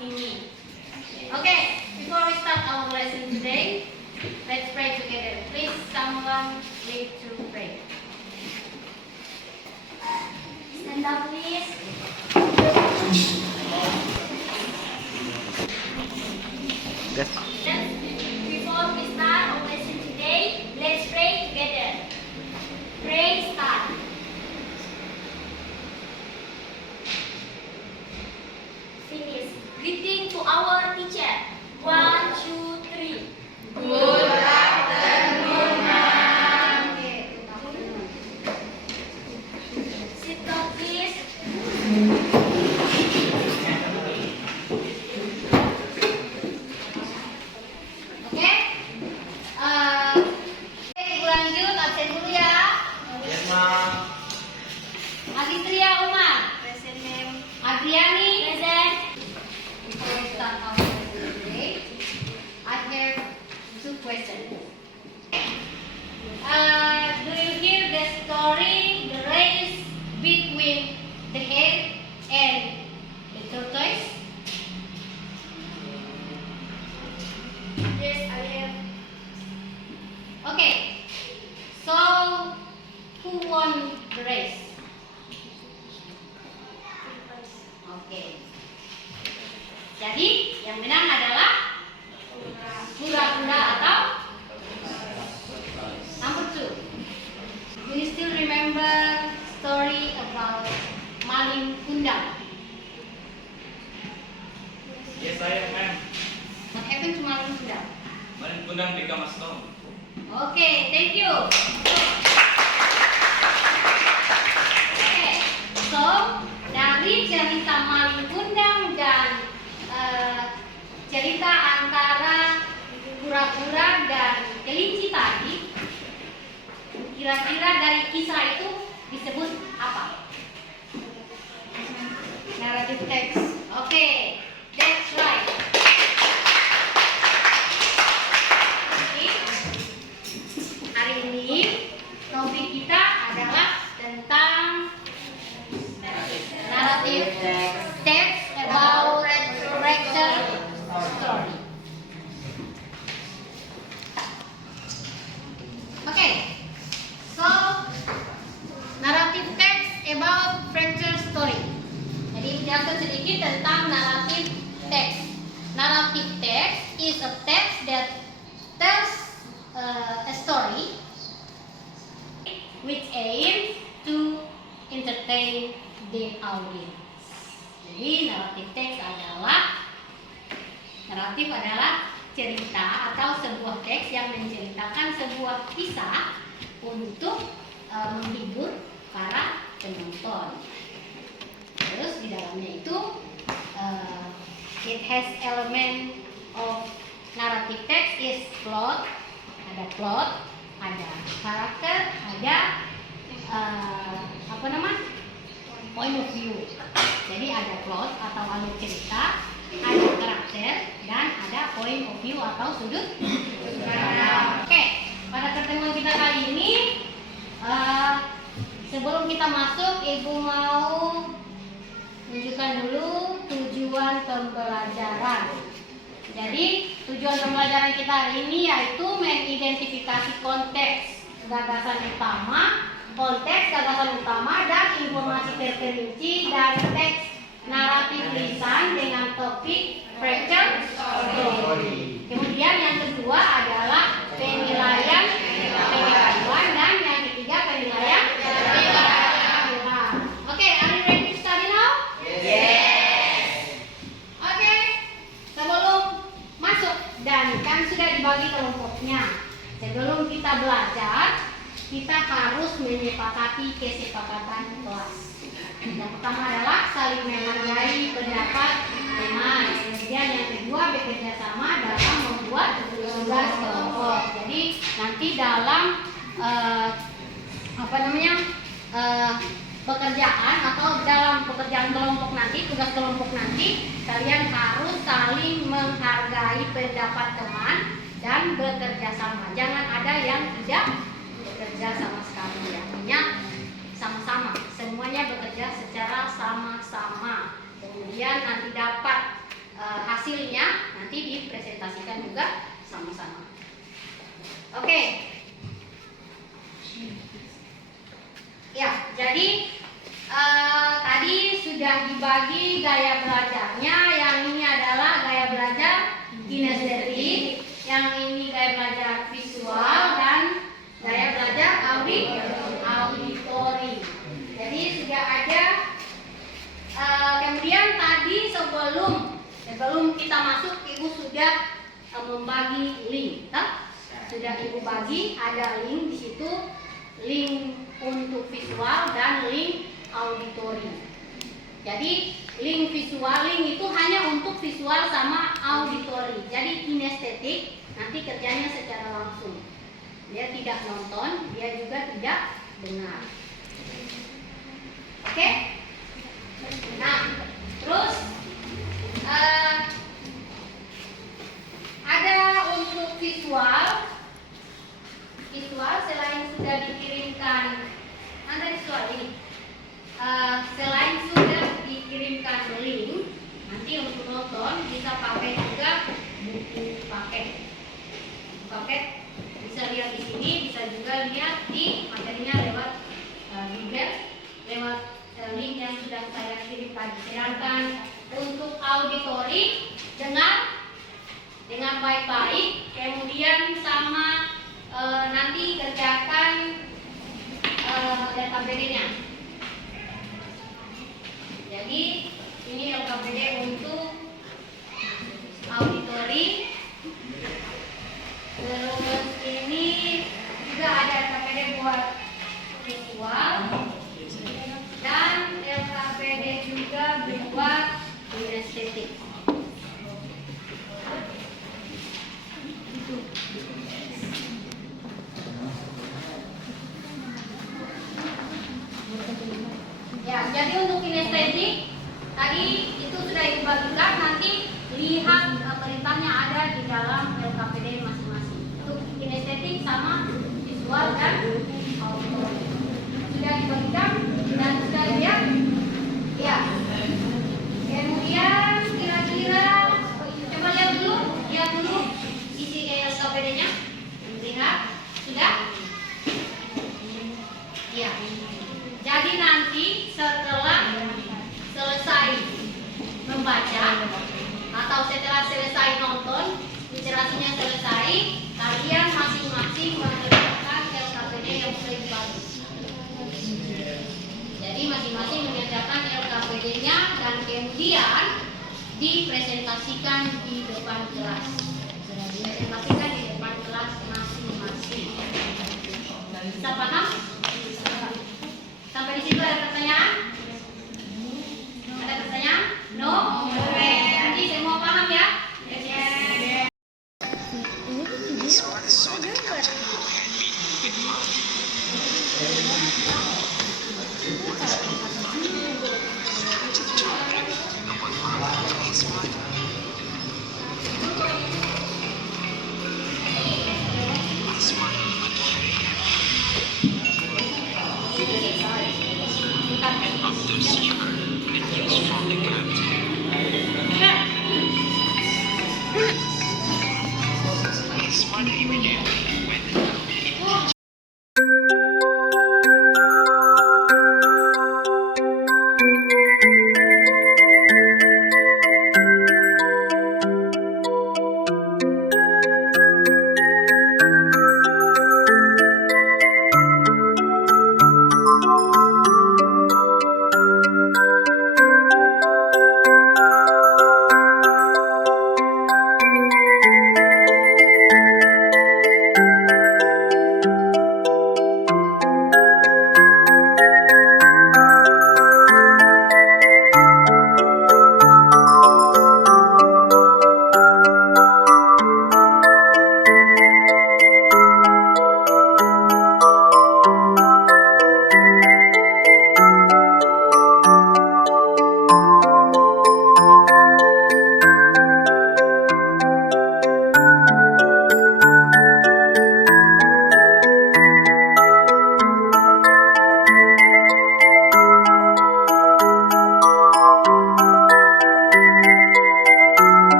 asking me. Okay, before we start our lesson today, let's pray together. Please, someone need to pray. Stand up, please. Before we start our lesson today, let's pray together. Pray start. Finish. Greeting to our teacher. 1, 2, 3. Good afternoon, ma'am. Okay, good afternoon. Sit down, please. Oke. Ibu lanjut absen dulu ya. Yes, ma'am. Aditria Umar. Present, ma'am. Adriani. Present. Before we start our lesson today, I have 2 questions. Do you hear the story, the race between the hen and the tortoise? Yes, I am. Okay. So, who won the race? Oke. Jadi, yang menang adalah kura-kura atau number 2. Do you still remember story about maling kundang? Yes, I am, ma'am. What happened to maling kundang? Maling kundang become a stone. Oke, thank you. Oke, so dari cerita maling kundang dan cerita antara kura-kura dan kelinci tadi, kira-kira dari kisah itu disebut apa? Narrative text. Oke, that's right. Oke. Hari ini topik kita adalah tentang narrative text about character story. Okay, so narrative text about fracture story. Jadi penjelasan sedikit tentang narrative text. Narrative text is a text that tells a story which aims to entertain the audience. Jadi naratif adalah cerita atau sebuah teks yang menceritakan sebuah kisah untuk menghibur para penonton. Terus di dalamnya itu it has element of narrative text is plot, ada karakter, ada point of view. Jadi ada plot atau alur cerita, ada karakter, dan ada point of view atau sudut pandang. Oke, pada pertemuan kita kali ini, sebelum kita masuk, Ibu mau tunjukkan dulu tujuan pembelajaran. Jadi tujuan pembelajaran kita hari ini yaitu mengidentifikasi konteks gagasan utama, dan informasi terperinci dari teks naratif lisan dengan topik fracture story. Kemudian yang kedua adalah penilaian pengetahuan, dan yang ketiga penilaian pengetahuan. Oke, are you ready to study now? Yes. Oke, sebelum masuk dan kan sudah dibagi kelompoknya. Sebelum kita belajar, kita harus menyepakati kesepakatan kelas. Yang pertama adalah saling menghargai pendapat teman. Kemudian yang kedua bekerja sama dalam membuat tugas kelompok. Jadi nanti dalam pekerjaan atau dalam pekerjaan kelompok nanti, tugas kelompok nanti, kalian harus saling menghargai pendapat teman dan bekerja sama. Jangan ada yang tidak bekerja sama sekali. Artinya sama-sama, semuanya bekerja secara sama-sama. Kemudian nanti dapat juga sama-sama. Oke. Ya, jadi tadi sudah dibagi gaya belajarnya. Yang ini adalah gaya belajar kinestetik, yang ini gaya belajar visual, dan gaya belajar auditori. Jadi sudah ada. Kemudian tadi sebelum kita masuk, Ibu sudah membagi link, sudah Ibu bagi, ada link di situ, link untuk visual dan link auditori. Jadi link itu hanya untuk visual sama auditori. Jadi kinestetik nanti kerjanya secara langsung. Dia tidak nonton, dia juga tidak dengar. Oke? Nah, terus ada untuk visual selain sudah dikirimkan, visual ini. Selain sudah dikirimkan link, nanti untuk nonton bisa pakai juga buku paket. Bisa lihat di sini, bisa juga lihat di materinya lewat Google, lewat link yang sudah saya kirim tadi. Sedangkan untuk auditori dengan baik-baik, kemudian sama nanti kerjakan LKPD-nya. Jadi ini LKPD untuk auditori. Terus ini juga ada LKPD buat visual dan LKPD juga buat kinestetik. Ya, jadi untuk kinestetik tadi itu sudah dibagikan, nanti lihat perintahnya ada di dalam LKPD masing-masing. Untuk kinestetik sama visual dan auditori sudah dibagikan dan sudah lihat. Ya. Kemudian kira-kira coba lihat dulu isi LKPD-nya. Lihat, sudah? Ya. Jadi nanti setelah selesai membaca atau setelah selesai nonton, literasinya selesai, kalian masing-masing mengerjakan LKPD yang sudah dibagi. Jadi masing-masing mengerjakan LKPD-nya dan kemudian dipresentasikan di depan kelas. Dipresentasikan di depan kelas masing-masing. Bisa paham? Sampai di situ ada pertanyaan? Ada pertanyaan? No? Oke. Nanti semua paham ya? Yes.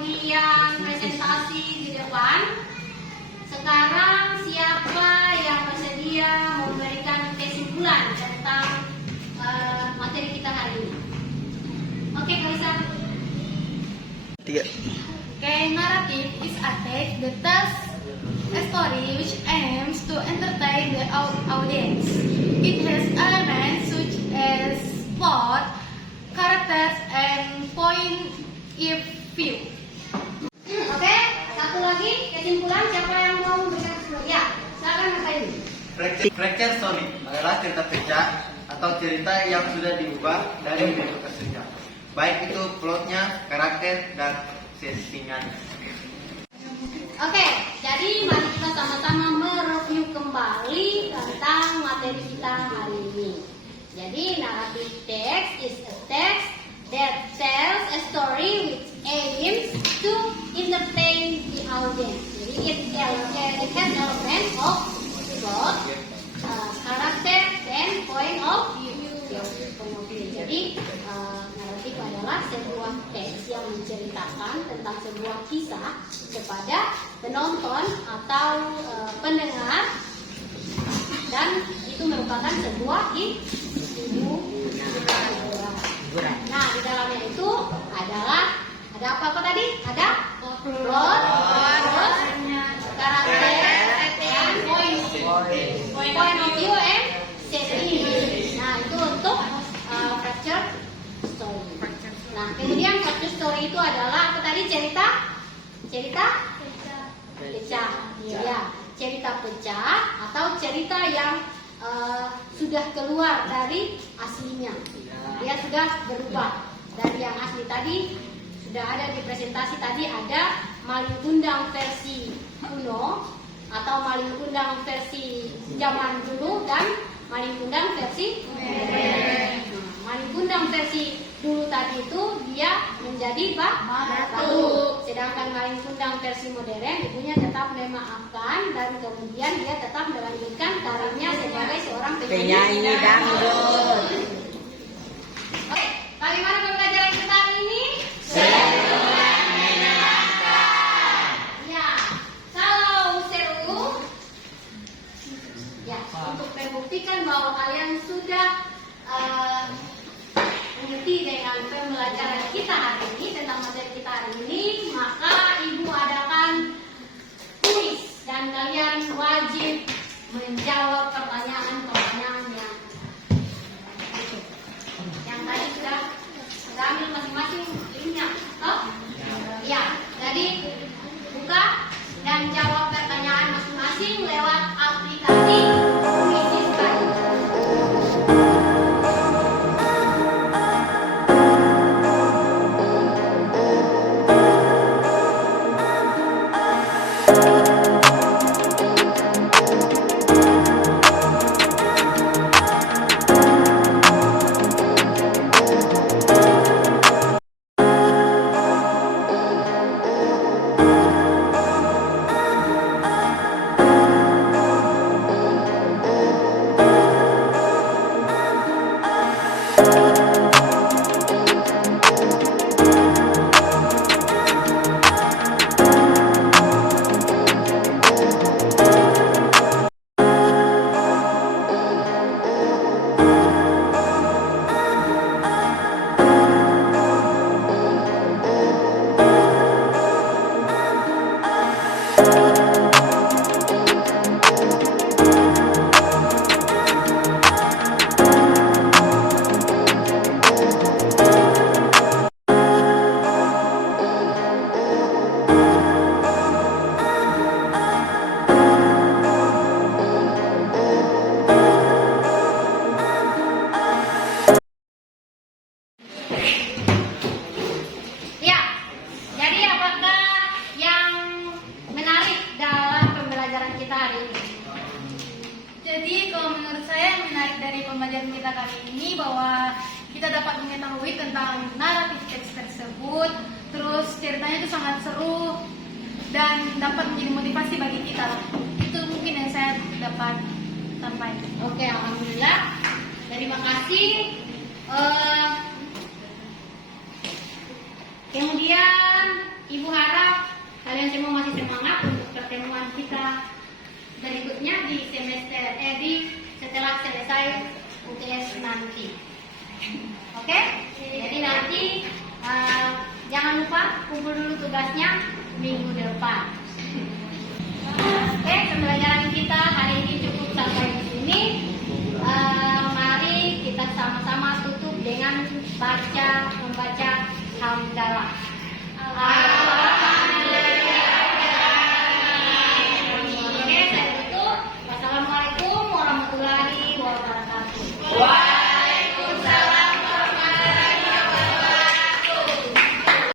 bagian presentasi di depan. Sekarang siapa yang bersedia memberikan kesimpulan tentang materi kita hari ini? Oke, Kalisa. Tiga. Okay, narrative is a text that tells a story which aims to entertain the audience. It has elements such as plot, characters, and point of view. Oke, satu lagi kesimpulan, siapa yang mau memberikan kesimpulan? Ya, silakan Kak ini. Fracture story adalah cerita pecah atau cerita yang sudah diubah dari bentuk aslinya, baik itu plotnya, karakter, dan settingan. Oke, jadi mari kita sama-sama mereview kembali tentang materi kita hari ini. Jadi narrative text is a text that tells a story which aims to entertain the audience. Jadi it has elements of plot, karakter, dan point of view. Jadi naratif adalah sebuah teks yang menceritakan tentang sebuah kisah kepada penonton atau pendengar, dan itu merupakan sebuah hiburan. Nah, di dalamnya itu ada apa tadi? Ada plot, terus karakter, dan point of view and setting. Nah, itu untuk fracture story. Nah, kemudian fracture story itu adalah apa tadi? Cerita pecah. Ya, cerita pecah atau cerita yang sudah keluar dari aslinya. Dia sudah berubah dari yang asli tadi. Sudah ada di presentasi tadi, ada Malin Kundang versi kuno atau Malin Kundang versi zaman dulu dan Malin Kundang versi modern. Malin Kundang versi dulu tadi itu dia menjadi batu. Sedangkan Malin Kundang versi modern ibunya tetap memaafkan dan kemudian dia tetap melanjutkan karirnya sebagai seorang penyanyi dangdut. Oke, bagaimana pembelajaran kita hari ini? Ya, kalau seru, ya, untuk membuktikan bahwa kalian sudah mengerti dengan pembelajaran kita hari ini tentang materi kita hari ini, maka ibu adakan kuis dan kalian wajib menjawab pertanyaan-pertanyaan yang tadi sudah ambil masing-masing linknya. Oh, ya. Jadi buka dan jawab pertanyaan masing-masing lewat aplikasi Kuisis Bayi. pembelajaran kita kali ini bahwa kita dapat mengetahui tentang naratif teks tersebut, terus ceritanya itu sangat seru dan dapat menjadi motivasi bagi kita. Itu mungkin yang saya dapat sampaikan. Oke, alhamdulillah. Terima kasih. Kemudian Ibu harap kalian semua masih semangat untuk pertemuan kita berikutnya di setelah selesai UTS nanti. Oke? Jadi nanti jangan lupa kumpul dulu tugasnya minggu depan. Oke, pembelajaran kita hari ini cukup sampai di sini. Mari kita sama-sama tutup dengan membaca hamdalah.